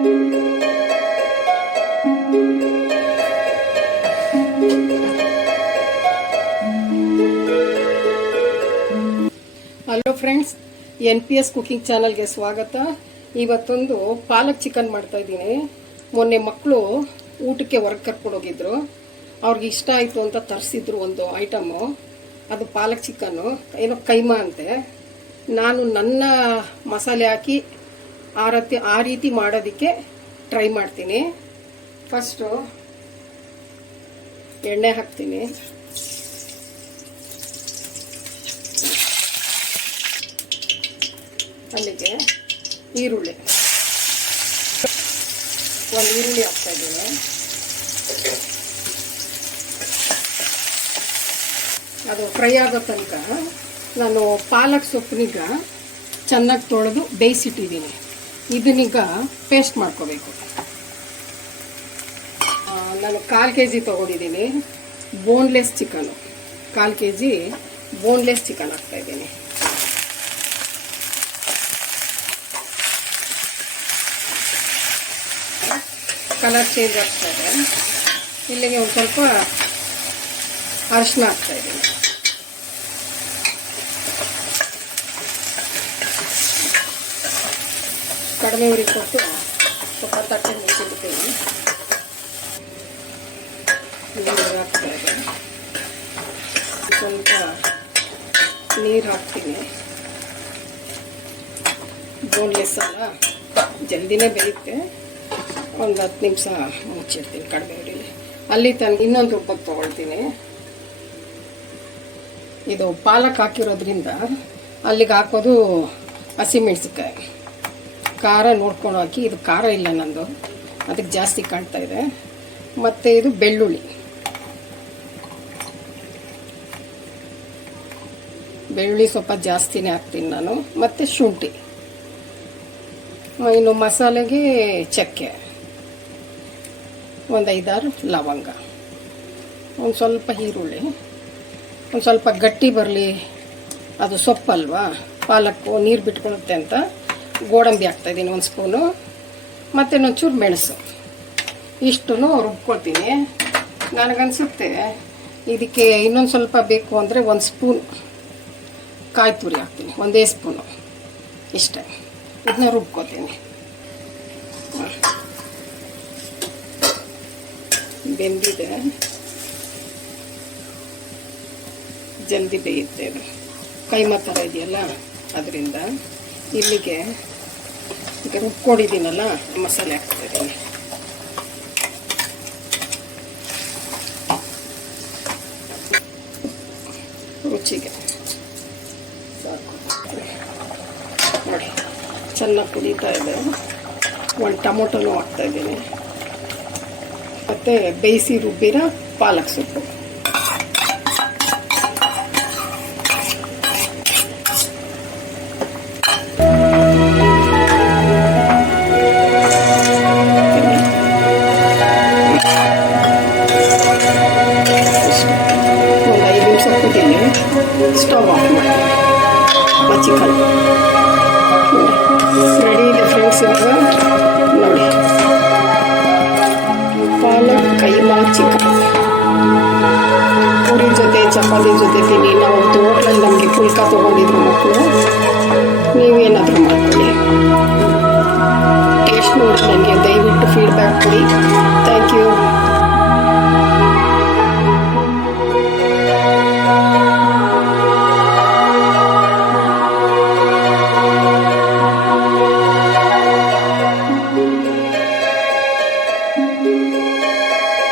Hello friends N P S cooking ಚಾನಲ್ಗೆ ಸ್ವಾಗತ. ಇವತ್ತೊಂದು ಪಾಲಕ್ ಚಿಕನ್ ಮಾಡ್ತಾ ಇದ್ದೀನಿ. ಮೊನ್ನೆ ಮಕ್ಕಳು ಊಟಕ್ಕೆ ಹೊರಗೆ ಕರ್ಕೊಂಡು ಹೋಗಿದ್ರು. ಅವ್ರಿಗೆ ಇಷ್ಟ ಆಯಿತು ಅಂತ ತರಿಸಿದ್ರು ಒಂದು ಐಟಮು ಅದು ಪಾಲಕ್ ಚಿಕನ್ನು ಏನೋ ಕೈಮಾ ಅಂತೆ. ನಾನು ನನ್ನ ಮಸಾಲೆ ಹಾಕಿ ಆ ರೀತಿ ಆ ರೀತಿ ಮಾಡೋದಕ್ಕೆ ಟ್ರೈ ಮಾಡ್ತೀನಿ. ಫಸ್ಟು ಎಣ್ಣೆ ಹಾಕ್ತೀನಿ. ಅಲ್ಲಿಗೆ ಈರುಳ್ಳಿ. ಒಂದು ಈರುಳ್ಳಿ ಹಾಕ್ತಾ ಇದ್ದೀನಿ. ಅದು ಫ್ರೈ ಆಗೋ ತನಕ ನಾನು ಪಾಲಕ್ ಸೊಪ್ಪನೀಗ ಚೆನ್ನಾಗಿ ತೊಳೆದು ಬೇಯಿಸಿಟ್ಟಿದ್ದೀನಿ. ಇದನ್ನೀಗ ಪೇಸ್ಟ್ ಮಾಡ್ಕೋಬೇಕು. ನಾನು ಕಾಲು ಕೆ ಜಿ ತೊಗೊಂಡಿದ್ದೀನಿ ಬೋನ್ಲೆಸ್ ಚಿಕನು ಕಾಲು ಕೆ ಜಿ ಬೋನ್ಲೆಸ್ ಚಿಕನ್ ಹಾಕ್ತಾಯಿದ್ದೀನಿ ಕಲರ್ ಚೇಂಜ್ ಆಗ್ತಾ ಇದೆ. ಇಲ್ಲಿಗೆ ಒಂದು ಸ್ವಲ್ಪ ಅರಿಶಿನ ಹಾಕ್ತಾ ಕಡಿಮೆ ಉರಿ ಕೊಟ್ಟು ಸ್ವಲ್ಪ ತಟ್ಟೆ ಇದೆ ಸ್ವಲ್ಪ ನೀರು ಹಾಕ್ತೀನಿ. ಬೋನ್ಲೆಸ್ ಅಲ್ಲ ಜಲ್ದಿನೇ ಬೇಯುತ್ತೆ ಒಂದು ಹತ್ತು ನಿಮಿಷ ಮುಚ್ಚಿಡ್ತೀನಿ ಕಡಿಮೆ ಉರಿಲಿ. ಅಲ್ಲಿ ತನಕ ಇನ್ನೊಂದು ರೂಪಕ್ಕೆ ತೊಗೊಳ್ತೀನಿ. ಇದು ಪಾಲಕ್ ಹಾಕಿರೋದ್ರಿಂದ ಅಲ್ಲಿಗೆ ಹಾಕೋದು ಹಸಿಮೆಣ್ಸಿಕಾಯಿ ಖಾರ ನೋಡ್ಕೊಂಡು ಹಾಕಿ, ಇದು ಖಾರ ಇಲ್ಲ ನಂದು. ಅದಕ್ಕೆ ಜಾಸ್ತಿ ಕಾಣ್ತಾ ಇದೆ. ಮತ್ತು ಇದು ಬೆಳ್ಳುಳ್ಳಿ. ಬೆಳ್ಳುಳ್ಳಿ ಸ್ವಲ್ಪ ಜಾಸ್ತಿನೇ ಹಾಕ್ತೀನಿ ನಾನು. ಮತ್ತು ಶುಂಠಿ. ಇನ್ನು ಮಸಾಲೆಗೆ ಚಕ್ಕೆ. ಒಂದು ಐದಾರು ಲವಂಗ. ಒಂದು ಸ್ವಲ್ಪ ಈರುಳ್ಳಿ. ಒಂದು ಸ್ವಲ್ಪ ಗಟ್ಟಿ ಬರಲಿ. ಅದು ಸೊಪ್ಪಲ್ವಾ? ಪಾಲಕ್ಕು ನೀರು ಬಿಟ್ಕೊಳುತ್ತೆ ಅಂತ. ಗೋಡಂಬಿ ಹಾಕ್ತಾಯಿದ್ದೀನಿ ಒಂದು ಸ್ಪೂನು, ಮತ್ತು ಒಂಚೂರು ಮೆಣಸು. ಇಷ್ಟು ರುಬ್ಕೊಳ್ತೀನಿ. ನನಗನ್ಸುತ್ತೆ ಇದಕ್ಕೆ ಇನ್ನೊಂದು ಸ್ವಲ್ಪ ಬೇಕು ಅಂದರೆ ಒಂದು ಸ್ಪೂನ್ ಕಾಯಿ ತುರಿ ಹಾಕ್ತೀನಿ, ಒಂದೇ ಸ್ಪೂನು. ಇಷ್ಟೇ. ಇದನ್ನ ರುಬ್ಕೋತೀನಿ ಬೆಂದಿದೆ. ಜಲ್ದಿ ಬೇಯುತ್ತೆ. ಕೈಮ ಥರ ಇದೆಯಲ್ಲ, ಅದರಿಂದ. ಇಲ್ಲಿಗೆ ಈಗ ರುಬ್ಕೊಂಡಿದ್ದೀನಲ್ಲ ಮಸಾಲೆ ಹಾಕ್ತಾ ಇದ್ದೀನಿ ರುಚಿಗೆ ನೋಡಿ, ಚೆನ್ನಾಗಿ ಕುದೀತಾ ಇದೆ. ಒಂದು ಟೊಮೊಟೊನೂ ಹಾಕ್ತಾ ಇದ್ದೀನಿ. ಮತ್ತು ಬೇಯಿಸಿ ರುಬ್ಬಿರೋ ಪಾಲಕ್ ಸೊಪ್ಪು. ಸ್ಟವ್ ಆಫ್ ಮಾಡಿ. ಚಿಕನ್ ರೆಡಿ ಇದೆ ಫ್ರೆಂಡ್ಸ್ ಇವಾಗ ನೋಡಿ. ಪಾಲಕ್ ಕೈಮಾ ಚಿಕನ್ ಪೂರಿ ಜೊತೆ, ಚಪಾತಿ ಜೊತೆ ತಿನ್ನಿ. ನಾವು ಹೋಟ್ಲಲ್ಲಿ ನಮಗೆ ಪುಲ್ಕ ತೊಗೊಂಡಿದ್ರು ಮಕ್ಕಳು. ನೀವೇನಾದರೂ ಮಾಡ್ಕೊಳ್ಳಿ. ಟೇಸ್ಟ್ ನೋಡಿ ನನಗೆ ದಯವಿಟ್ಟು ಫೀಡ್ಬ್ಯಾಕ್ ಕೊಡಿ.